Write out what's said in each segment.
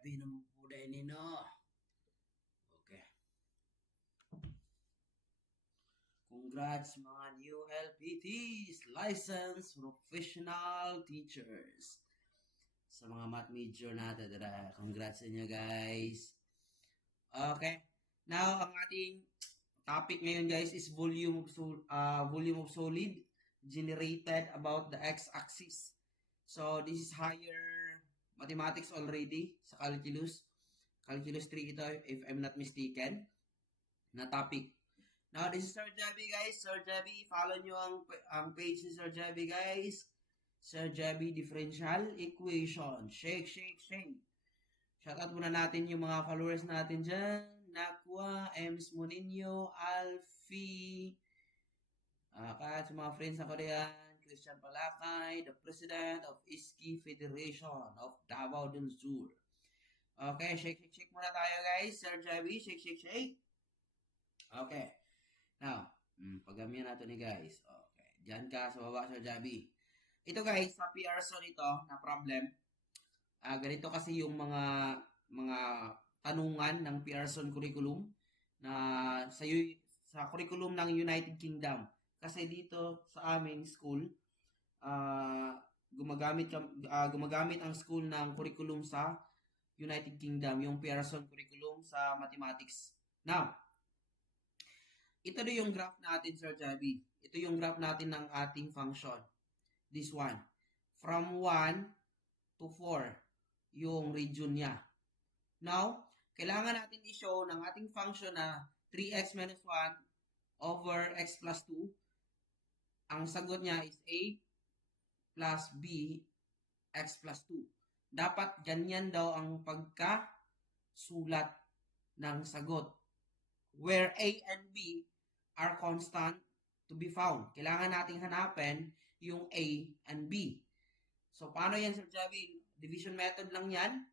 happy naman po dahil nino. Okay. Congrats mga new LPTs, licensed professional teachers. Sa mga math major natin, congrats sa inyo guys. Okay. Now, ang ating topic ngayon guys is volume of solid generated about the x-axis. So, this is higher mathematics already sa calculus. Calculus 3 ito, if I'm not mistaken, na topic. Now, this is Sir Javi, guys. Sir Javi, follow nyo ang page ni Sir Javi, guys. Sir Javi Differential Equation. Shake, shake, shake. Shoutout muna natin yung mga followers natin dyan. Nakwa, Ems Moninho, Alfie, sa mga friends na ko diyan, Christian Palakay, the President of Iski Federation of Davao del Sur. Okay, shake, shake, shake muna tayo, guys. Sir Javi, shake, shake, shake. Okay. Now, pagamihan natin ni guys. Okay. Diyan ka sa baba, Sir Javi. Ito guys, sa Pearson ito na problem. Ganito kasi yung mga tanungan ng Pearson curriculum na sa curriculum ng United Kingdom. Kasi dito sa aming school, gumagamit ang school ng curriculum sa United Kingdom, yung Pearson curriculum sa mathematics. Now, ito na yung graph natin, Sir Javi. Ito yung graph natin ng ating function. This one. From 1 to 4, yung region niya. Now, kailangan natin i-show ng ating function na 3x minus 1 over x plus 2. Ang sagot niya is a plus b x plus 2. Dapat ganyan daw ang pagkasulat ng sagot, where a and b are constant to be found. Kailangan nating hanapin yung a and b. So, paano yan, Sir Javi? Division method lang yan.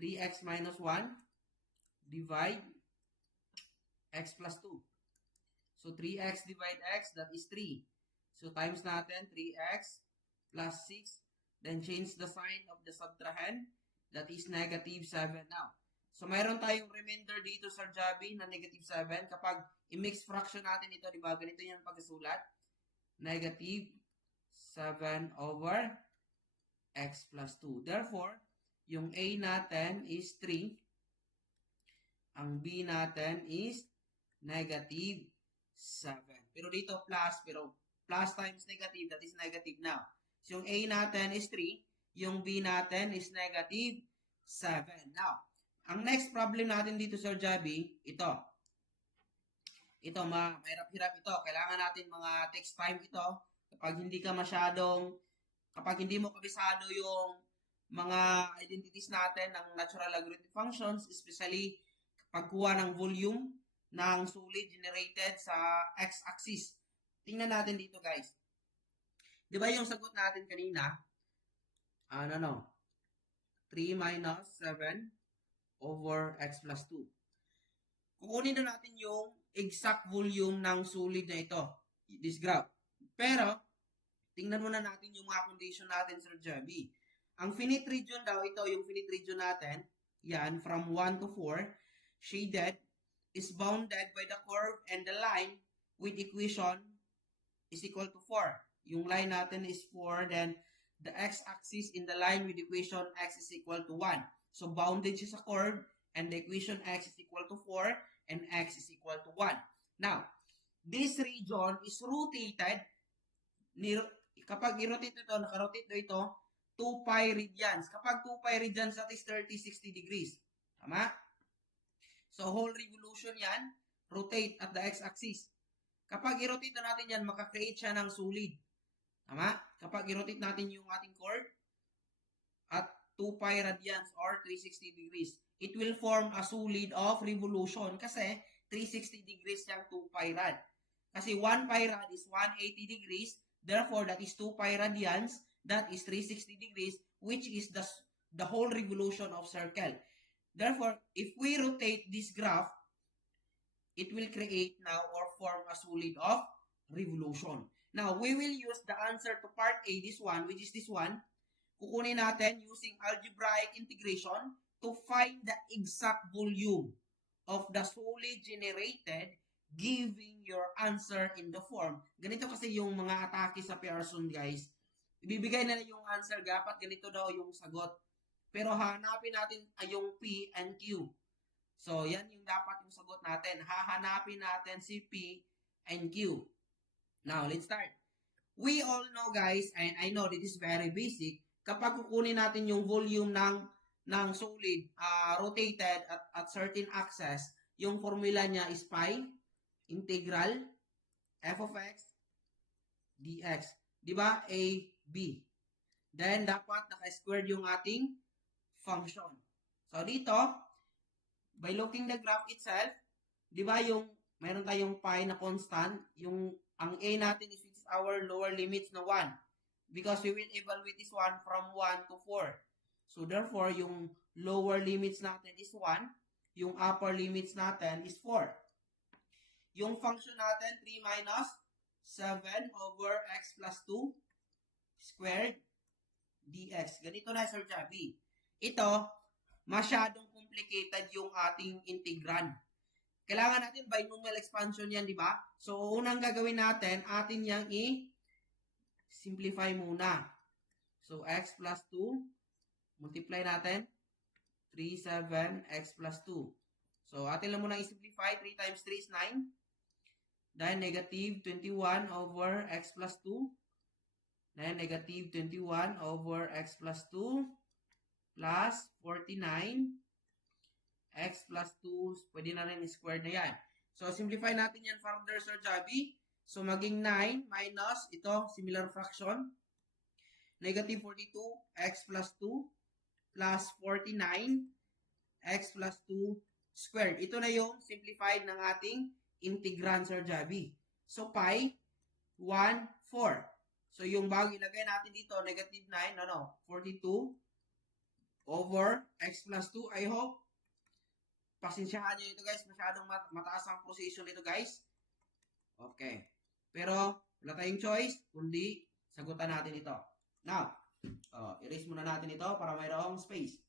3x minus 1 divide x plus 2. So, 3x divide x, that is 3. So, times natin 3x plus 6. Then, change the sign of the subtrahend. That is negative 7 now. So, mayroon tayong remainder dito, Sir Javi, na negative 7. Kapag i-mix fraction natin ito, di ba? Ganito yung pagkasulat. Negative 7 over x plus 2. Therefore, yung a natin is 3. Ang b natin is negative 7. Pero dito pero plus times negative, that is negative now. So, yung a natin is 3. Yung b natin is negative 7. Now, ang next problem natin dito, Sir Javi, ito. Ito, mahirap-hirap ito. Kailangan natin mga text time ito. Kapag hindi mo kabisado yung mga identities natin ng natural logarithm functions, especially pagkuha ng volume ng solid generated sa x-axis. Tingnan natin dito, guys. Di ba yung sagot natin kanina? 3 minus 7 over x plus 2. Kukunin na natin yung exact volume ng solid na ito, this graph. Pero, tingnan muna natin yung mga condition natin, Sir Javi. Ang finite region daw, ito yung finite region natin, yan, from 1 to 4, shaded, is bounded by the curve and the line with equation is equal to 4. Yung line natin is 4, then the x-axis in the line with equation x is equal to 1. So, bounded siya sa curve, and the equation x is equal to 4, and x is equal to 1. Now, this region is rotated, kapag i-rotate ito, naka-rotate ito, 2 pi radians. Kapag 2 pi radians, that is 30, 60 degrees. Tama? So, whole revolution yan, rotate at the x-axis. Kapag i-rotate na natin yan, makakreate siya ng solid. Tama? Kapag i-rotate natin yung ating chord at 2 pi radians or 360 degrees, it will form a solid of revolution kasi 360 degrees yung 2 pi rad. Kasi 1 pi rad is 180 degrees, therefore that is 2 pi radians, that is 360 degrees, which is the whole revolution of circle. Therefore, if we rotate this graph, it will create now or form a solid of revolution. Now, we will use the answer to part A, this one, which is this one. Kukunin natin using algebraic integration to find the exact volume of the solid generated giving your answer in the form. Ganito kasi yung mga atake sa Pearson, guys. Ibibigay na yung answer, dapat ganito daw yung sagot. Pero hanapin natin yung P and Q. So, yan yung dapat yung sagot natin. Hahanapin natin si P and Q. Now, let's start. We all know, guys, and I know this is very basic, kapag kukunin natin yung volume ng solid rotated at certain axis, yung formula niya is pi integral f of x dx. Di ba? A, B. Then, dapat naka-squared yung ating function. So, dito, by looking the graph itself, di ba yung meron tayong pi na constant, yung ang a natin is our lower limits na 1. Because we will evaluate this one from 1 to 4. So, therefore, yung lower limits natin is 1. Yung upper limits natin is 4. Yung function natin, 3 minus 7 over x plus 2 squared dx. Ganito na, Sir Javi. Ito, masyadong complicated yung ating integrand. Kailangan natin binomial expansion yan, di ba? So, unang gagawin natin, atin yang i-simplify muna. So, x plus 2, multiply natin, 3, 7, x plus 2. So, atin lang muna i-simplify, 3 times 3 is 9. Then, negative 21 over x plus 2. Then, negative 21 over x plus 2 plus 49 x plus 2, pwede na rin squared na yan. So, simplify natin yan further, Sir Javi. So, maging 9 minus, ito, similar fraction. Negative 42, x plus 2, plus 49, x plus 2 squared. Ito na yung simplified ng ating integrand, Sir Javi. So, pi, 1, 4. So, yung bago ilagay natin dito, negative 9, 42 over x plus 2. I hope pasensyahan nyo ito, guys. Masyadong mataas ang precision nito, guys. Okay. Pero, wala tayong choice, kundi sagutan natin ito. Now, erase muna natin ito para mayroong space.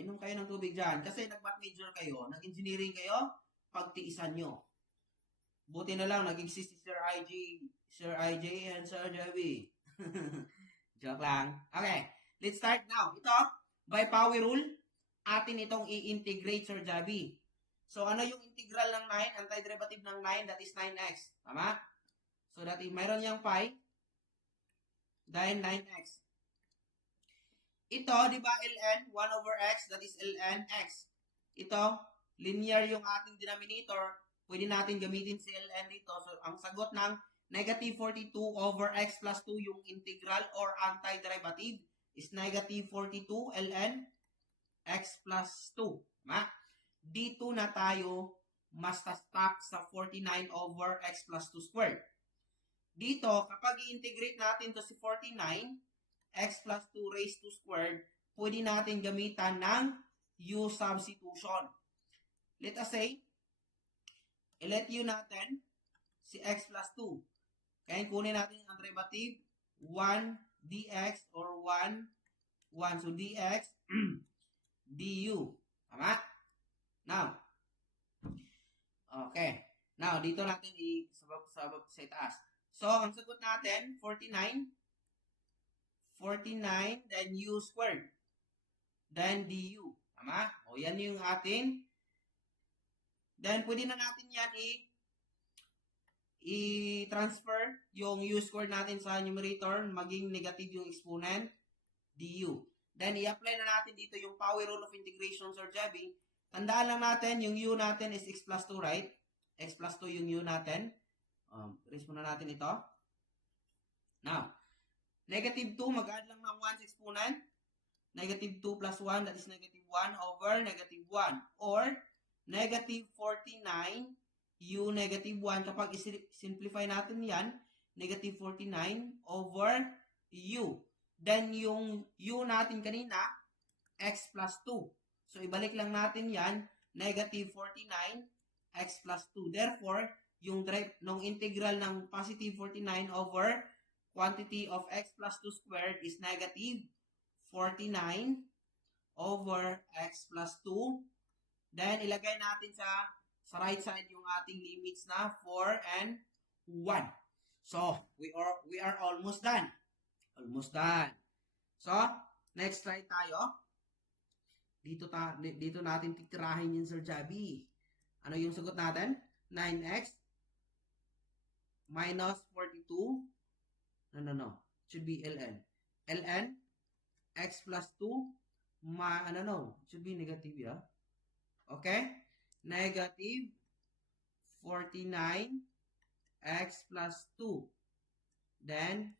Inom kayo ng tubig dyan. Kasi nag-math major kayo, nag-engineering kayo, pagtiisan nyo. Buti na lang, nag-exist si Sir IJ and Sir Javi. Joke lang. Okay, let's start now. Ito, by power rule, atin itong i-integrate, Sir Javi. So, ano yung integral ng 9? Antiderivative ng 9, that is 9x. Tama? So, that is, mayroon yung pi. Then, 9x. Ito, di ba, ln, 1 over x, that is ln x. Ito, linear yung ating denominator. Pwede natin gamitin si ln dito. So, ang sagot ng negative 42 over x plus 2, yung integral or antiderivative, is negative 42 ln x plus 2. Ma? Dito na tayo mas stuck sa 49 over x plus 2 squared. Dito, kapag i-integrate natin to si 49, x plus 2 raised to squared, pwede natin gamitan ng u substitution. Let us say, i-let u natin si x plus 2. Kaya kunin natin ang derivative, 1 dx or 1. So, dx du. Tama? Now, okay. Now, dito natin i-sabab sa itaas. So, ang sagot natin, 49, then u squared, then du. Tama? O, yan yung ating. Then, pwede na natin yan i-transfer yung u squared natin sa numerator, maging negative yung exponent, du. Then, i-apply na natin dito yung power rule of integration, Sir Javi. Tandaan lang natin, yung u natin is x plus 2, right? X plus 2 yung u natin. Erase muna natin ito. Now, negative 2, mag-add lang ng 1 sa exponent. Negative 2 plus 1, that is negative 1 over negative 1. Or, negative 49, u negative 1. Kapag simplify natin yan, negative 49 over u. Then, yung u natin kanina, x plus 2. So, ibalik lang natin yan, negative 49, x plus 2. Therefore, yung integral ng positive 49 over quantity of x plus 2 squared is negative 49 over x plus 2. Then, ilagay natin sa right side yung ating limits na 4 and 1. So, we are almost done. Almost done. So, next try tayo. Dito natin titirahin yung Sir Javi. Ano yung sagot natin? 9x minus 42. No. It should be ln. ln x plus 2 it should be negative, yeah? Okay? Negative 49 x plus 2. Then,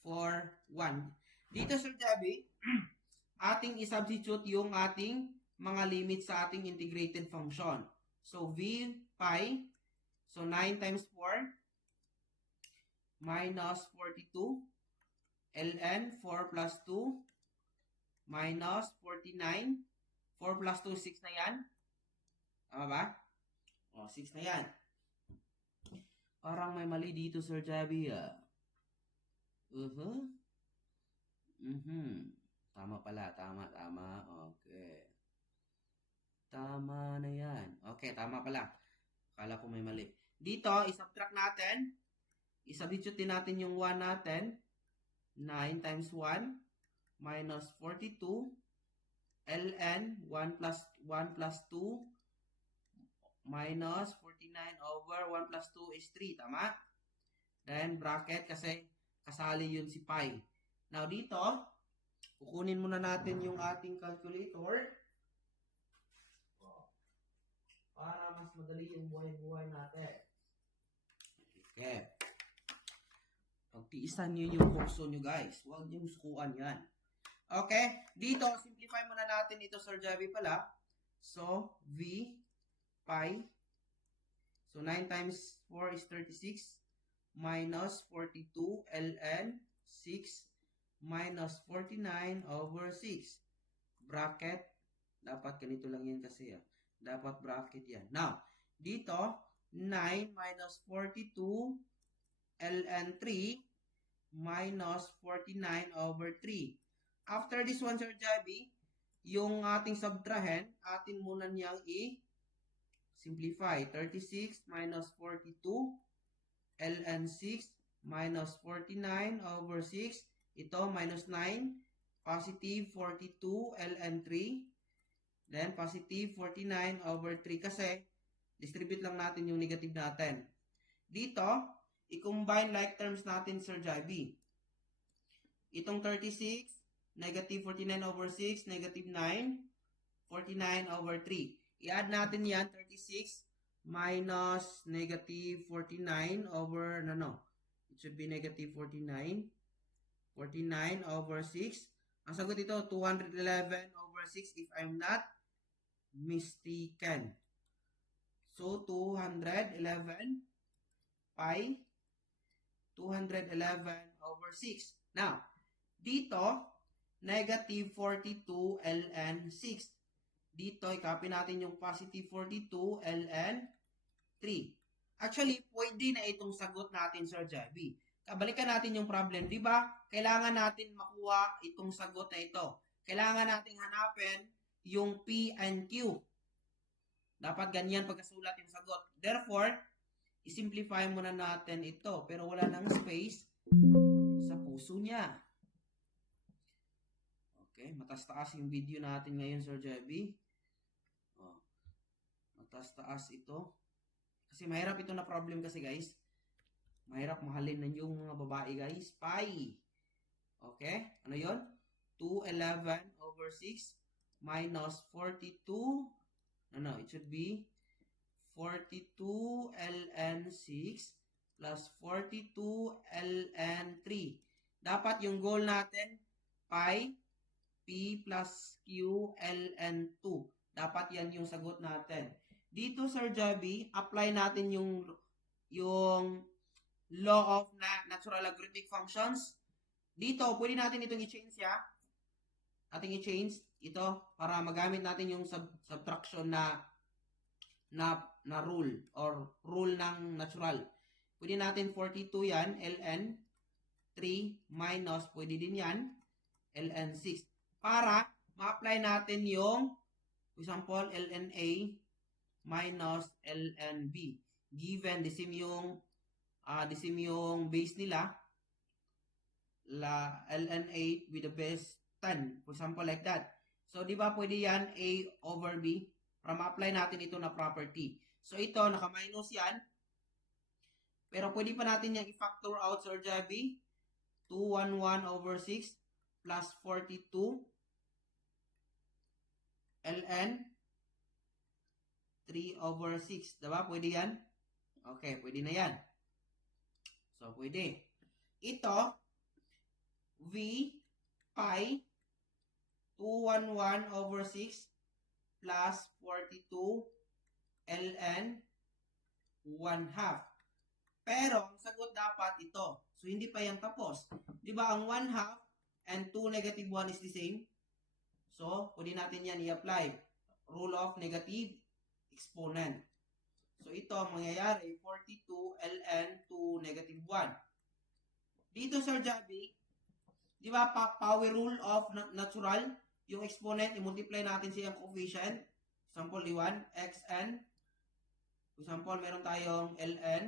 4, 1. Dito, Sir Javi, ating isubstitute yung ating mga limits sa ating integrated function. So, v pi, so 9 times 4, minus 42, ln 4 plus 2, minus 49, 4 plus 2, 6 na yan. Tama ba? O, 6 na yan. Parang may mali dito, Sir Javi, ah. Tama pala, tama. Okay. Tama na yan. Okay, tama pala. Akala ko may mali. Dito, isubtract natin. Isubstitute din natin yung 1 natin. 9 times 1 minus 42 ln 1 plus 2 minus 49 over 1 plus 2 is 3. Tama? Then, bracket kasi kasali yun si pi. Now, dito, kukunin muna natin yung ating calculator para mas madali yung buhay-buhay natin. Okay. Pagtiisan nyo yung kurso nyo, guys. Huwag nyo sukuan yan. Okay. Dito, simplify muna natin ito, Sir Javi pala. So, v pi. So, 9 times 4 is 36. Minus 42 ln 6 minus 49 over 6. Bracket. Dapat ganito lang yan kasi. Dapat bracket yan. Now, dito, 9 minus 42 ln 3 minus 49 over 3. After this one, Sir Javi, yung ating subtrahend, atin muna niyang i-simplify. 36 minus 42 ln 6 minus 49 over 6. Ito, minus 9. Positive 42 ln 3. Then, positive 49 over 3. Kasi, distribute lang natin yung negative natin. Dito, i-combine like terms natin, Sir Javi. Itong 36, negative 49 over 6, negative 9, 49 over 3. I-add natin yan, 36 minus negative 49 over, it should be negative 49. 49 over 6. Ang sagot ito, 211 over 6 if I'm not mistaken. So, 211 pi 211 over 6. Now, dito, negative 42 ln 6. Dito, i-copy natin yung positive 42 ln 3. Actually, pwede na itong sagot natin, Sir Javi. Balikan natin yung problem, di ba? Kailangan natin makuha itong sagot na ito. Kailangan natin hanapin yung P and Q. Dapat ganyan pagkasulat yung sagot. Therefore, isimplify muna natin ito. Pero wala nang space sa puso niya. Okay, matas-taas yung video natin ngayon, Sir Javi. Matas-taas ito. Kasi mahirap ito na problem kasi, guys. Mahirap mahalin na yung mga babae, guys. Pi. Okay? Ano yun? 211 over 6 minus 42. It should be 42 ln 6 plus 42 ln 3. Dapat yung goal natin, pi, p plus q ln 2. Dapat yan yung sagot natin. Dito, Sir Javi, apply natin yung law of natural logarithmic functions. Dito, pwede natin itong i-change ating i-change ito para magamit natin yung subtraction na rule or rule ng natural. Pwede natin 42 yan, ln 3 minus, pwede din yan, ln 6. Para ma-apply natin yung, for example, ln A minus ln B. Given, the same yung base nila, ln A with the base 10. For example, like that. So, di ba pwede yan A over B para ma-apply natin ito na property. So, ito, naka-minus yan. Pero pwede pa natin yung i-factor out, Sir Javi. 211 over 6 plus 42 ln 3 over 6. Diba? Pwede yan? Okay, pwede na yan. So, pwede. Ito, V pi 211 over 6 plus 42 ln 1 half. Pero, ang sagot dapat ito. So, hindi pa yan tapos. Di ba ang 1 half and 2 negative 1 is the same? So, pwede natin yan i-apply. Rule of negative exponent. So, ito ang mangyayari, 42 ln 2 negative 1. Dito, Sir Javi, di ba, power rule of natural, yung exponent, i-multiply natin siyang coefficient. Example, 1, xn. For example, meron tayong ln,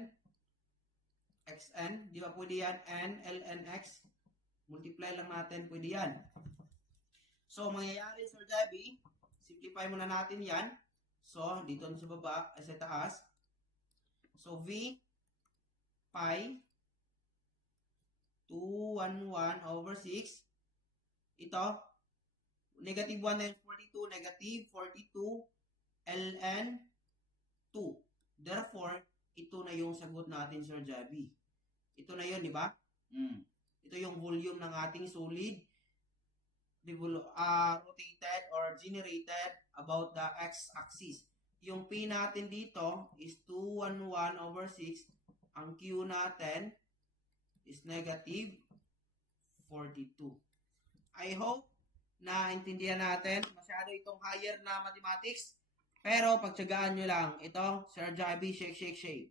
xn. Di ba, pwede yan, n, ln x. Multiply lang natin, pwede yan. So, mangyayari, Sir Javi, simplify muna natin yan. So, dito sa baba, sa taas. So, v pi 211 over 6. Ito, negative 1 times 42, negative 42 ln 2. Therefore, ito na yung sagot natin, Sir Javi. Ito na yun, di ba? Ito yung volume ng ating solid rotated or generated about the x-axis. Yung P natin dito is 211 over 6. Ang Q natin is negative 42. I hope na intindihan natin. Masyado itong higher na mathematics. Pero pagtsagaan nyo lang. Ito, Sir Javi, shake, shake, shake.